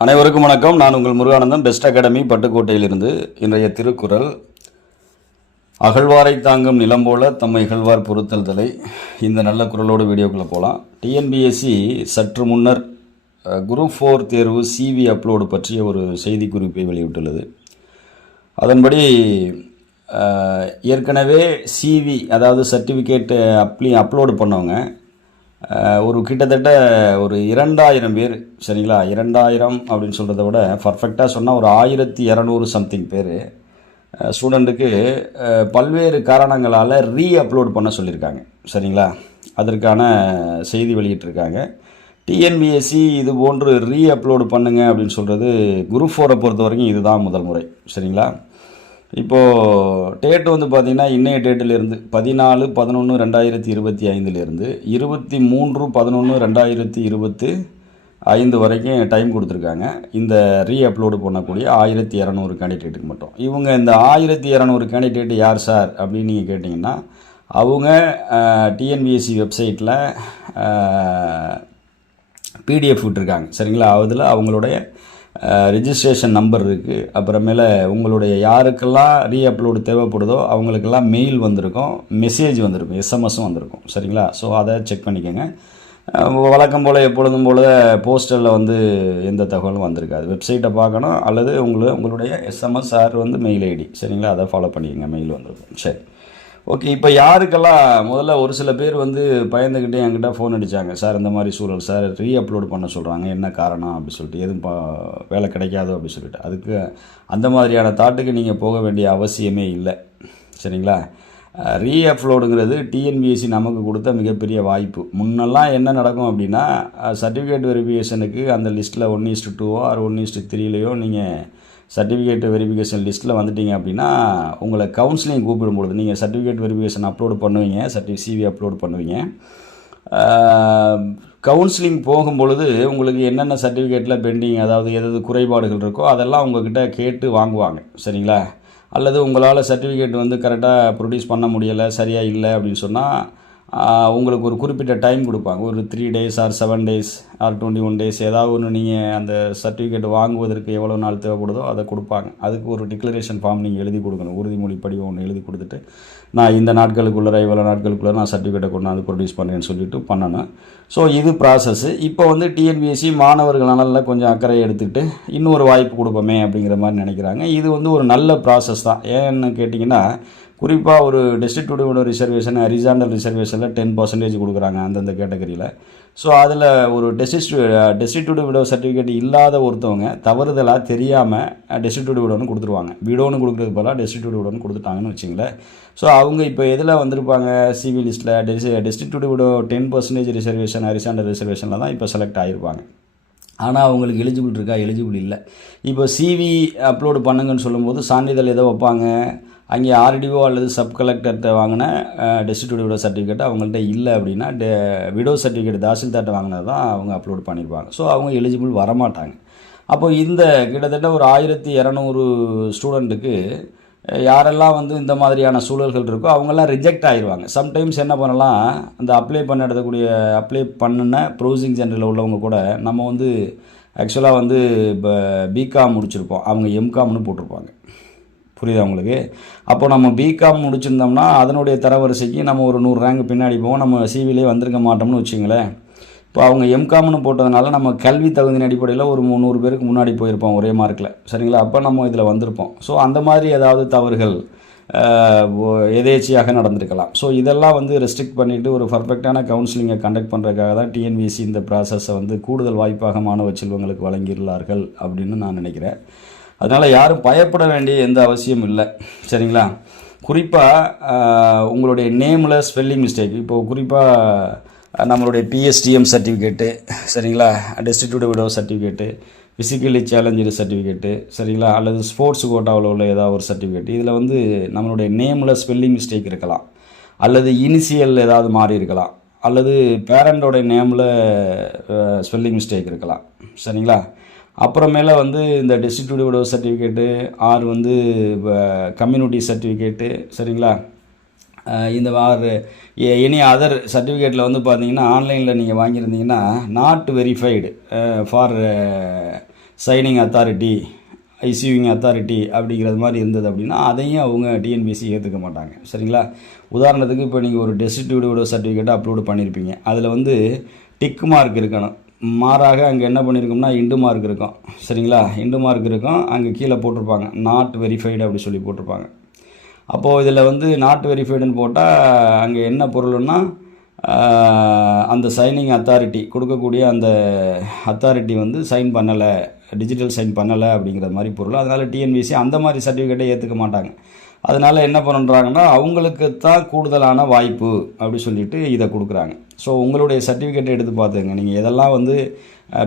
அனைவருக்கும் வணக்கம். நான் உங்கள் முருகானந்தம், பெஸ்ட் அகாடமி பட்டுக்கோட்டையிலிருந்து. இன்றைய திருக்குறள், அகழ்வாரை தாங்கும் நிலம் போல தம்மை இகழ்வார் பொறுத்தல் தலை. இந்த நல்ல குரலோடு வீடியோக்குள்ளே போகலாம். டிஎன்பிஎஸ்சி சற்று முன்னர் குரூப் 4 தேர்வு சிவி அப்லோடு பற்றிய ஒரு செய்தி குறிப்பை வெளியிட்டுள்ளது. அதன்படி ஏற்கனவே சிவி அதாவது சர்டிஃபிகேட் அப்லோடு பண்ணவங்க ஒரு கிட்டத்தட்ட ஒரு 2000 பேர், சரிங்களா? 2000 அப்படின்னு சொல்கிறத விட பர்ஃபெக்டாக சொன்னால் ஒரு 1200 சம்திங் பேர் ஸ்டூடெண்ட்டுக்கு பல்வேறு காரணங்களால் அப்லோட் பண்ண சொல்லியிருக்காங்க, சரிங்களா? அதற்கான செய்தி வெளியிட்டிருக்காங்க. டிஎன்பிஎஸ்சி இது போன்று அப்லோடு பண்ணுங்க அப்படின்னு சொல்கிறது குரூப் 4 பொறுத்த வரைக்கும் இதுதான் முதல் முறை, சரிங்களா? இப்போது டேட்டு வந்து பார்த்திங்கன்னா இன்றைய டேட்டிலிருந்து 14/11/2025 23/11/2025 வரைக்கும் டைம் கொடுத்துருக்காங்க. இந்த அப்லோடு பண்ணக்கூடிய 1200 கேண்டிடேட்டுக்கு மட்டும். இவங்க இந்த 1200 கேண்டிடேட் யார் சார் அப்படின்னு நீங்கள் கேட்டிங்கன்னா, அவங்க டிஎன்பிஎஸ்சி வெப்சைட்டில் பிடிஎஃப் விட்டுருக்காங்க, சரிங்களா? அதில் அவங்களுடைய ரிஜிஸ்ட்ரேஷன் நம்பர் இருக்குது. அப்புறமேல உங்களுடைய யாருக்கெல்லாம் அப்லோடு தேவைப்படுதோ அவங்களுக்கெல்லாம் மெயில் வந்திருக்கும், மெசேஜ் வந்திருக்கும், எஸ்எம்எஸும் வந்திருக்கும், சரிங்களா? ஸோ அதை செக் பண்ணிக்கோங்க. வழக்கம் போல் எப்பொழுதும் போல் போஸ்டரில் வந்து எந்த தகவலும் வந்திருக்காது. வெப்சைட்டை பார்க்கணும், அல்லது உங்களுடைய எஸ்எம்எஸ் மெயில் ஐடி, சரிங்களா? அதை ஃபாலோ பண்ணிக்கோங்க, மெயில் வந்திருக்கும். சரி, ஓகே. இப்போ யாருக்கெல்லாம் முதல்ல ஒரு சில பேர் வந்து பயந்துக்கிட்டே என்கிட்ட ஃபோன் அடித்தாங்க, சார் இந்த மாதிரி சூழல் சார், அப்லோடு பண்ண சொல்கிறாங்க, என்ன காரணம் அப்படி சொல்லிட்டு, எதுவும் வேலை கிடைக்காதோ அப்படி சொல்லிட்டு. அதுக்கு அந்த மாதிரியான தாட்டுக்கு நீங்கள் போக வேண்டிய அவசியமே இல்லை, சரிங்களா? அப்லோடுங்கிறது டிஎன்பிஎஸ்சி நமக்கு கொடுத்த மிகப்பெரிய வாய்ப்பு. முன்னெல்லாம் என்ன நடக்கும் அப்படின்னா, சர்டிஃபிகேட் வெரிஃபிகேஷனுக்கு அந்த லிஸ்ட்டில் 1:2 ஆர் 1:3 நீங்கள் சர்டிஃபிகேட் வெரிஃபிகேஷன் லிஸ்ட்டில் வந்துட்டீங்க அப்படின்னா, உங்களை கவுன்சிலிங் கூப்பிடும்பொழுது நீங்கள் சர்டிஃபிகேட் வெரிஃபிகேஷன் அப்லோடு பண்ணுவீங்க, சிவி அப்லோடு பண்ணுவீங்க. கவுன்சிலிங் போகும்பொழுது உங்களுக்கு என்னென்ன சர்டிஃபிகேட்டில் பெண்டிங், அதாவது எதாவது குறைபாடுகள் இருக்கோ அதெல்லாம் உங்கள்கிட்ட கேட்டு வாங்குவாங்க, சரிங்களா? அல்லது உங்களால் சர்டிஃபிகேட் வந்து கரெக்டாக ப்ரொடியூஸ் பண்ண முடியலை, சரியாக இல்லை அப்படின்னு சொன்னால் உங்களுக்கு ஒரு குறிப்பிட்ட டைம் கொடுப்பாங்க. ஒரு 3 days or 7 days or 21 days ஏதாவது ஒன்று நீங்கள் அந்த சர்டிஃபிகேட் வாங்குவதற்கு எவ்வளோ நாள் தேவைப்படுதோ அதை கொடுப்பாங்க. அதுக்கு ஒரு டிக்ளரேஷன் ஃபார்ம் நீங்கள் எழுதி கொடுக்கணும், உறுதிமொழி படிவம் ஒன்று எழுதி கொடுத்துட்டு, நான் இந்த நாட்களுக்குள்ளே இவ்வளோ நாட்களுக்குள்ளே நான் சர்டிஃபிகேட்டை கொண்டாந்து ப்ரொடியூஸ் பண்ணுறேன்னு சொல்லிட்டு பண்ணணும். ஸோ இது ப்ராசஸ்ஸு. இப்போ வந்து டிஎன்பிஎஸ்சி மாணவர்கள் நலனில் கொஞ்சம் அக்கறை எடுத்துக்கிட்டு இன்னொரு வாய்ப்பு கொடுப்போமே அப்படிங்கிற மாதிரி நினைக்கிறாங்க. இது வந்து ஒரு நல்ல ப்ராசஸ் தான். ஏன்னு கேட்டிங்கன்னா, குறிப்பாக ஒரு டிஸ்ட்ரிக்ட் விடோ ரிசர்வேஷன், ஹரிசாண்டல் ரிசர்வேஷனில் 10% கொடுக்குறாங்க அந்தந்த கேட்டகரியில். ஸோ அதில் ஒரு டிஸ்ட்ரிக்ட் விடோ சர்டிஃபிகேட் இல்லாத ஒருத்தவங்க தவறுதலாக தெரியாமல் டிஸ்ட்ரிக்ட் விடோன்னு கொடுத்துருவாங்க. விடோன்னு கொடுக்குறது போல டிஸ்ட்ரிக்ட் விடோன்னு கொடுத்துட்டாங்கன்னு வச்சிங்களேன். ஸோ அவங்க இப்போ எதில் வந்திருப்பாங்க, சிவி லிஸ்ட்டில் டிஸ்ட்ரிக்ட் விடோ 10% ரிசர்வேஷன், ஹரிசாண்டல் ரிசர்வேஷனில் தான் இப்போ செலக்ட் ஆகிருப்பாங்க. ஆனால் அவங்களுக்கு எலிஜிபிள் இருக்கா? எலிஜிபிள் இல்லை. இப்போ சிவி அப்லோடு பண்ணுங்கன்னு சொல்லும்போது சான்றிதழ் எதோ வைப்பாங்க, அங்கே ஆர்டிஓ அல்லது சப் கலெக்டர்கிட்ட வாங்கின டிஸ்ட்ரிக்ட் விடோ சர்டிஃபிகேட் அவங்கள்ட்ட இல்லை அப்படின்னா விடோ சர்டிஃபிகேட் தாசில்தார்ட்ட வாங்கினது தான் அவங்க அப்லோட் பண்ணியிருப்பாங்க. ஸோ அவங்க எலிஜிபிள் வரமாட்டாங்க. அப்போ இந்த கிட்டத்தட்ட ஒரு 1200 ஸ்டூடெண்ட்டுக்கு யாரெல்லாம் வந்து இந்த மாதிரியான சூழல்கள் இருக்கோ அவங்கெல்லாம் ரிஜெக்ட் ஆகிடுவாங்க. சம்டைம்ஸ் என்ன பண்ணலாம், அந்த அப்ளை பண்ணின ப்ரௌசிங் சென்டரில் உள்ளவங்க கூட நம்ம வந்து ஆக்சுவலாக வந்து இப்போ பிகாம் முடிச்சிருப்போம், அவங்க எம்காம்னு போட்டிருப்பாங்க. புரியுதா உங்களுக்கு? அப்போ நம்ம பிகாம் முடிச்சிருந்தோம்னா அதனுடைய தரவரிசைக்கு நம்ம ஒரு 100 ரேங்க் பின்னாடி போவோம், நம்ம சிவிலே வந்திருக்க மாட்டோம்னு வச்சுங்களேன். இப்போ அவங்க எம்காம்னு போட்டதுனால நம்ம கல்வி தகுதியின் அடிப்படையில் ஒரு 300 பேருக்கு முன்னாடி போயிருப்போம் ஒரே மார்க்கில், சரிங்களா? அப்போ நம்ம இதில் வந்திருப்போம். ஸோ அந்த மாதிரி ஏதாவது தவறுகள் எதேச்சியாக நடந்திருக்கலாம். ஸோ இதெல்லாம் வந்து ரெஸ்ட்ரிக்ட் பண்ணிவிட்டு ஒரு பர்ஃபெக்டான கவுன்சிலிங்கை கண்டக்ட் பண்ணுறதுக்காக தான் டிஎன்பிஎஸ்சி இந்த ப்ராசஸை வந்து கூடுதல் வாய்ப்பாக மாணவ செல்வங்களுக்கு வழங்கியுள்ளார்கள் அப்படின்னு நான் நினைக்கிறேன். அதனால் யாரும் பயப்பட வேண்டிய எந்த அவசியம் இல்லை, சரிங்களா? குறிப்பாக உங்களுடைய நேமில் ஸ்பெல்லிங் மிஸ்டேக், இப்போது குறிப்பாக நம்மளுடைய பிஎஸ்டிஎம் சர்டிஃபிகேட்டு, சரிங்களா? District widow certificate, physically challenge certificate, சரிங்களா? அல்லது ஸ்போர்ட்ஸ் கோட்டாவில் உள்ள ஏதாவது ஒரு சர்டிஃபிகேட், இதில் வந்து நம்மளுடைய நேமில் ஸ்பெல்லிங் மிஸ்டேக் இருக்கலாம், அல்லது இனிஷியல் ஏதாவது மாறி இருக்கலாம், அல்லது பேரண்டோடைய நேமில் ஸ்பெல்லிங் மிஸ்டேக் இருக்கலாம், சரிங்களா? அப்புறமேல வந்து இந்த டிஸ்ட்ரிக்ட் விடோ சர்டிஃபிகேட்டு ஆர் வந்து கம்யூனிட்டி சர்டிஃபிகேட்டு, சரிங்களா? இந்த எனி அதர் சர்டிஃபிகேட்டில் வந்து பார்த்தீங்கன்னா ஆன்லைனில் நீங்கள் வாங்கியிருந்தீங்கன்னா not verified for signing authority, issuing authority அப்படிங்கிறது மாதிரி இருந்தது அப்படின்னா அதையும் அவங்க டிஎன்பிஎஸ்சி ஏற்றுக்க மாட்டாங்க. சரிங்களா? உதாரணத்துக்கு இப்போ நீங்கள் ஒரு டெஸ்டிடியூடோட சர்டிஃபிகேட்டை அப்லோடு பண்ணியிருப்பீங்க. அதில் வந்து டிக் மார்க் இருக்கணும். மாறாக அங்கே என்ன பண்ணியிருக்கோம்னா இண்டு மார்க் இருக்கும். சரிங்களா? இண்டு மார்க் இருக்கும். அங்கே கீழே போட்டிருப்பாங்க நாட் வெரிஃபைடு அப்படி சொல்லி போட்டிருப்பாங்க. அப்போது இதில் வந்து நாட் வெரிஃபைடுன்னு போட்டால் அங்கே என்ன பொருள்னா அந்த சைனிங் அத்தாரிட்டி கொடுக்கக்கூடிய அந்த அத்தாரிட்டி வந்து சைன் பண்ணலை, டிஜிட்டல் சைன் பண்ணலை அப்படிங்கிற மாதிரி பொருள். அதனால் டிஎன்பிஎஸ்சி அந்த மாதிரி சர்டிஃபிகேட்டை ஏற்றுக்க மாட்டாங்க. அதனால் என்ன பண்ணுறாங்கன்னா அவங்களுக்கு தான் கூடுதலான வாய்ப்பு அப்படி சொல்லிட்டு இதை கொடுக்குறாங்க. ஸோ உங்களுடைய சர்டிஃபிகேட்டை எடுத்து பார்த்துங்க. நீங்கள் எதெல்லாம் வந்து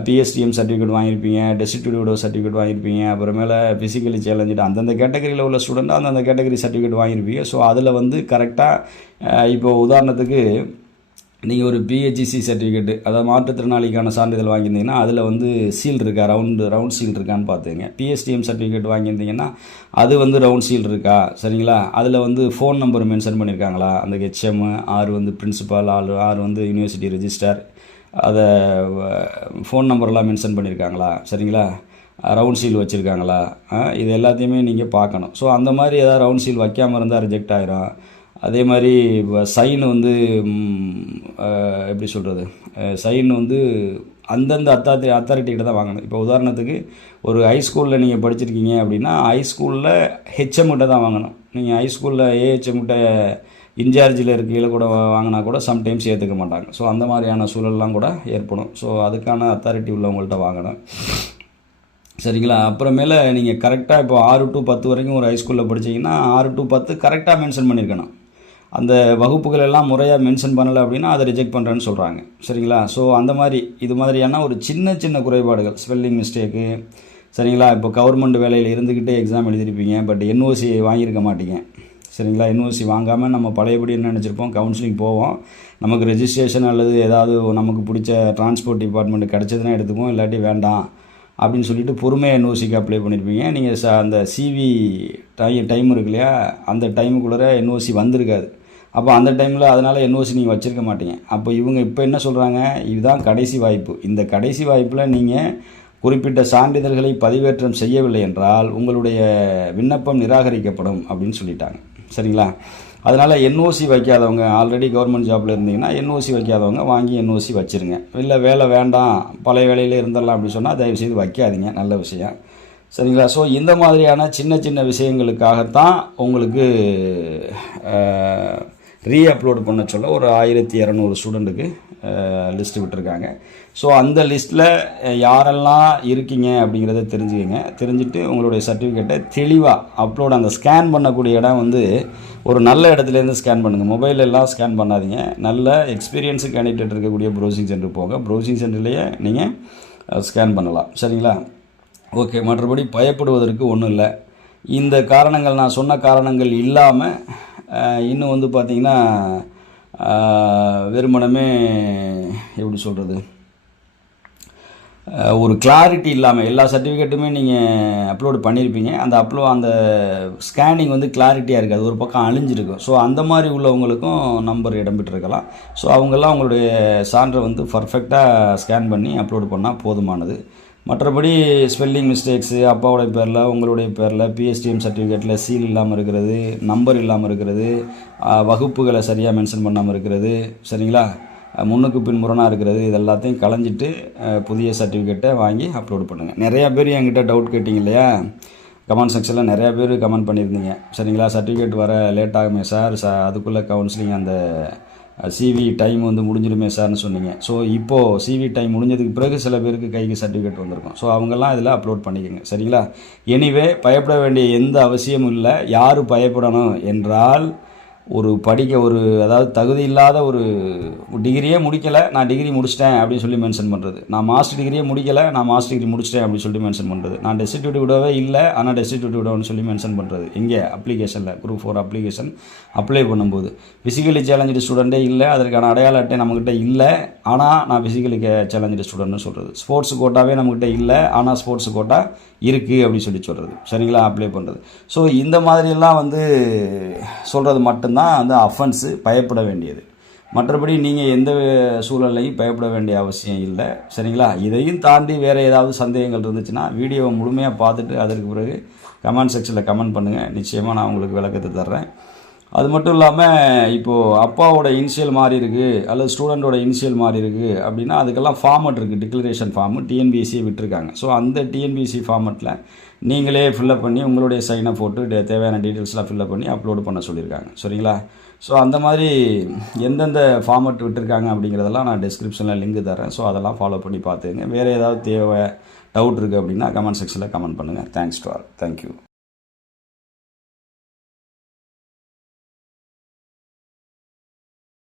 பிஎஸ்டிஎம் சர்டிஃபிகேட் வாங்கியிருப்பீங்க, டெஸ்டிடியூடோ சர்டிஃபிகேட் வாங்கியிருப்பீங்க, அப்புறமேல ஃபிசிக்கலி சேலஞ்சு அந்தந்த கேட்டகரியில் உள்ள ஸ்டூடெண்ட் அந்தந்த கேட்டகரி சர்டிஃபிகேட் வாங்கியிருப்பீங்க. ஸோ அதில் வந்து கரெக்டாக இப்போ உதாரணத்துக்கு நீங்கள் ஒரு பிஹெச்சி சர்டிஃபிகேட்டு, அதாவது மாற்றுத்திறனாளிக்கான சான்றிதழ் வாங்கியிருந்தீங்கன்னா அதில் வந்து சீல் இருக்கா, ரவுண்ட் சீல் இருக்கான்னு பார்த்துங்க. பிஎஸ்டிஎம் சர்டிஃபிகேட் வாங்கியிருந்தீங்கன்னா அது வந்து ரவுண்ட் சீல் இருக்கா, சரிங்களா? அதில் வந்து ஃபோன் நம்பர் மென்ஷன் பண்ணியிருக்காங்களா, அந்த ஹெச்எம், ஆறு வந்து பிரின்சிபால், ஆறு வந்து யூனிவர்சிட்டி ரெஜிஸ்டர், அதை ஃபோன் நம்பர்லாம் மென்ஷன் பண்ணியிருக்காங்களா, சரிங்களா? ரவுண்ட் சீல் வச்சுருக்காங்களா, இது எல்லாத்தையுமே நீங்கள் பார்க்கணும். ஸோ அந்த மாதிரி ஏதாவது ரவுண்ட் சீல் வைக்காமல் இருந்தால் ரிஜெக்ட் ஆகிரும். அதே மாதிரி சைன் வந்து எப்படி சொல்கிறது, சைன் வந்து அந்தந்த அத்தாரிட்டிகிட்ட தான் வாங்கணும். இப்போ உதாரணத்துக்கு ஒரு ஹைஸ்கூலில் நீங்கள் படிச்சிருக்கீங்க அப்படின்னா ஹைஸ்கூலில் ஹெச்எம்கிட்ட தான் வாங்கணும். நீங்கள் ஹைஸ்கூலில் ஏஹெச்எம்கிட்ட இன்சார்ஜில் இருக்கையில் கூட வாங்கினா கூட சம்டைம்ஸ் ஏற்றுக்க மாட்டாங்க. ஸோ அந்த மாதிரியான சூழல்லாம் கூட ஏற்படும். ஸோ அதுக்கான அத்தாரிட்டி உள்ளவங்கள்ட்ட வாங்கணும். சரிங்களா? அப்புறமேல நீங்கள் கரெக்டாக இப்போ 6 to 10 வரைக்கும் ஒரு ஹைஸ்கூலில் படிச்சிங்கன்னா 6 to 10 கரெக்டாக மென்ஷன் பண்ணியிருக்கணும். அந்த வகுப்புகள் எல்லாம் முறையாக மென்ஷன் பண்ணலை அப்படின்னா அதை ரிஜெக்ட் பண்ணுறேன்னு சொல்கிறாங்க. சரிங்களா? ஸோ அந்த மாதிரி இது மாதிரியான ஒரு சின்ன சின்ன குறைபாடுகள், ஸ்பெல்லிங் மிஸ்டேக்கு, சரிங்களா? இப்போ கவர்மெண்ட் வேலையில் இருந்துக்கிட்டே எக்ஸாம் எழுதிருப்பீங்க, பட் என்ஓசி வாங்கியிருக்க மாட்டீங்க. சரிங்களா? என்ஓசி வாங்காமல் நம்ம பழையபடி என்ன நினச்சிருப்போம், கவுன்சிலிங் போவோம், நமக்கு ரெஜிஸ்ட்ரேஷன் அல்லது ஏதாவது நமக்கு பிடிச்ச டிரான்ஸ்போர்ட் டிபார்ட்மெண்ட் கிடச்சதுன்னா எடுத்துக்குவோம், இல்லாட்டி வேண்டாம் அப்படின்னு சொல்லிட்டு பொறுமையாக என்ஓசிக்கு அப்ளை பண்ணியிருப்பீங்க. நீங்கள் அந்த சிவி டைம் இருக்கு இல்லையா, அந்த டைமுக்குள்ளே என்ஓசி வந்திருக்காது. அப்போ அந்த டைமில் அதனால் என்ஓசி நீங்கள் வச்சுருக்க மாட்டீங்க. அப்போ இவங்க இப்போ என்ன சொல்கிறாங்க, இதுதான் கடைசி வாய்ப்பு. இந்த கடைசி வாய்ப்பில் நீங்கள் குறிப்பிட்ட சான்றிதழ்களை பதிவேற்றம் செய்யவில்லை என்றால் உங்களுடைய விண்ணப்பம் நிராகரிக்கப்படும் அப்படின்னு சொல்லிட்டாங்க. சரிங்களா? அதனால் என்ஓசி வைக்காதவங்க, ஆல்ரெடி கவர்மெண்ட் ஜாப்பில் இருந்தீங்கன்னா என்ஓசி வைக்காதவங்க வாங்கி என்ஓசி வச்சுருங்க. இல்லை வேலை வேண்டாம், பழைய வேலையில் இருந்துடலாம் அப்படின்னு சொன்னால் தயவுசெய்து வைக்காதீங்க, நல்ல விஷயம். சரிங்களா? ஸோ இந்த மாதிரியான சின்ன சின்ன விஷயங்களுக்காகத்தான் உங்களுக்கு ரீஅப்லோடு பண்ண சொல்ல ஒரு 1200 ஸ்டூடெண்ட்டுக்கு லிஸ்ட்டு விட்டுருக்காங்க. ஸோ அந்த லிஸ்ட்டில் யாரெல்லாம் இருக்கீங்க அப்படிங்கிறத தெரிஞ்சுக்கங்க. தெரிஞ்சுட்டு உங்களுடைய சர்டிஃபிகேட்டை தெளிவாக அப்லோட், அந்த ஸ்கேன் பண்ணக்கூடிய இடம் வந்து ஒரு நல்ல இடத்துலேருந்து ஸ்கேன் பண்ணுங்கள். மொபைலெல்லாம் ஸ்கேன் பண்ணாதீங்க. நல்ல எக்ஸ்பீரியன்ஸு கேண்டிடேட் இருக்கக்கூடிய ப்ரௌசிங் சென்டர் போங்க. ப்ரௌசிங் சென்டர்லேயே நீங்கள் ஸ்கேன் பண்ணலாம். சரிங்களா? ஓகே. மற்றபடி பயப்படுவதற்கு ஒன்றும் இல்லை. இந்த காரணங்கள், நான் சொன்ன காரணங்கள் இல்லாமல் இன்னும் வந்து பார்த்திங்கன்னா வெறுமனமே எப்படி சொல்கிறது, ஒரு கிளாரிட்டி இல்லாமல் எல்லா சர்டிஃபிகேட்டுமே நீங்கள் அப்லோடு பண்ணியிருப்பீங்க, அந்த ஸ்கேனிங் வந்து கிளாரிட்டியாக இருக்காது, ஒரு பக்கம் அழிஞ்சிருக்கும். ஸோ அந்த மாதிரி உள்ளவங்களுக்கும் நம்பர் இடம்பெற்றிருக்கலாம். ஸோ அவங்கெல்லாம் உங்களுடைய சான்றை வந்து பர்ஃபெக்டாக ஸ்கேன் பண்ணி அப்லோடு பண்ணால் போதுமானது. மற்றபடி ஸ்பெல்லிங் மிஸ்டேக்ஸு, அப்பாவுடைய பேரில் உங்களுடைய பேரில் பிஎஸ்டிஎம் சர்டிஃபிகேட்டில் சீல் இல்லாமல் இருக்கிறது, நம்பர் இல்லாமல் இருக்கிறது, வகுப்புகளை சரியாக மென்ஷன் பண்ணாமல் இருக்கிறது, சரிங்களா, முன்னுக்கு பின் முரணாக இருக்கிறது, இது எல்லாத்தையும் களைஞ்சிட்டு புதிய சர்டிஃபிகேட்டை வாங்கி அப்லோடு பண்ணுங்கள். நிறையா பேர் என்கிட்ட டவுட் கேட்டிங்க இல்லையா, கமெண்ட் செக்ஷனில் நிறையா பேர் கமெண்ட் பண்ணியிருந்தீங்க. சரிங்களா? சர்டிஃபிகேட் வர லேட் ஆகுமே சார், அதுக்குள்ளே கவுன்சிலிங் அந்த சிவி டைம் வந்து முடிஞ்சிடுமே சார்னு சொன்னீங்க. ஸோ இப்போது சிவி டைம் முடிஞ்சதுக்கு பிறகு சில பேருக்கு கைக்கு சர்டிஃபிகேட் வந்திருக்கும். ஸோ அவங்கெல்லாம் இதில் அப்லோட் பண்ணிக்கோங்க. சரிங்களா? எனிவே பயப்பட வேண்டிய எந்த அவசியமும் இல்லை. யார் பயப்படணும் என்றால், அதாவது தகுதி இல்லாத ஒரு டிகிரியே முடிக்கலை, நான் டிகிரி முடிச்சிட்டேன் அப்படின்னு சொல்லி மென்ஷன் பண்ணுறது, நான் மாஸ்டர் டிகிரியே முடிக்கலை, நான் மாஸ்டர் டிகிரி முடிச்சிட்டேன் அப்படின்னு சொல்லி மென்ஷன் பண்ணுறது, நான் டெஸ்டிடியூட் விடவே இல்லை ஆனால் டெஸ்டிடியூட் விடவுன்னு சொல்லி மென்ஷன் பண்ணுறது. இங்கே அப்ளிகேஷனில் குரூப் 4 அப்ளிகேஷன் அப்ளை பண்ணும்போது ஃபிசிக்கலி சேலஞ்சு ஸ்டூடெண்ட்டே இல்லை, அதற்கான அடையாள அட்டை நம்மக்கிட்ட இல்லை, ஆனால் நான் ஃபிசிக்கலி சேலஞ்சு ஸ்டூடெண்ட்னு சொல்கிறது. ஸ்போர்ட்ஸ் கோட்டாவே நம்மக்கிட்ட இல்லை, ஆனால் ஸ்போர்ட்ஸ் கோட்டா இருக்குது அப்படின்னு சொல்லி சொல்கிறது. சரிங்களா? அப்ளை பண்ணுறது. ஸோ இந்த மாதிரியெல்லாம் வந்து சொல்கிறது மட்டும்தான் வந்து அஃபென்ஸு, பயப்பட வேண்டியது. மற்றபடி நீங்கள் எந்த சூழல்லையும் பயப்பட வேண்டிய அவசியம் இல்லை. சரிங்களா? இதையும் தாண்டி வேறு ஏதாவது சந்தேகங்கள் இருந்துச்சுன்னா வீடியோவை முழுமையாக பார்த்துட்டு அதற்கு பிறகு கமெண்ட் செக்ஷனில் கமெண்ட் பண்ணுங்கள். நிச்சயமாக நான் உங்களுக்கு விளக்கத்தை தர்றேன். அது மட்டும் இல்லாமல் இப்போது அப்பாவோட இனிஷியல் மாறி இருக்குது அல்லது ஸ்டூடெண்ட்டோட இனிஷியல் மாறி இருக்குது அப்படின்னா அதுக்கெல்லாம் ஃபார்மெட் இருக்குது. டிக்ளரேஷன் ஃபார்மு டிஎன்பிஎஸ்சி விட்டுருக்காங்க. ஸோ அந்த டிஎன்பிஎஸ்சி ஃபார்மெட்டில் நீங்களே ஃபில்லப் பண்ணி உங்களுடைய சைனை போட்டு தேவையான டீட்டெயில்ஸ்லாம் ஃபில்லப் பண்ணி அப்லோடு பண்ண சொல்லியிருக்காங்க. சரிங்களா? ஸோ அந்த மாதிரி எந்தெந்த ஃபார்மெட் விட்டுருக்காங்க அப்படிங்கிறதெல்லாம் நான் டிஸ்கிரிப்ஷனில் லிங்க் தரேன். ஸோ அதெல்லாம் ஃபாலோ பண்ணி பார்த்துங்க. வேறு ஏதாவது டவுட் இருக்குது அப்படின்னா கமெண்ட் செக்ஷனில் கமெண்ட் பண்ணுங்கள். Thanks to all. தேங்க்யூ.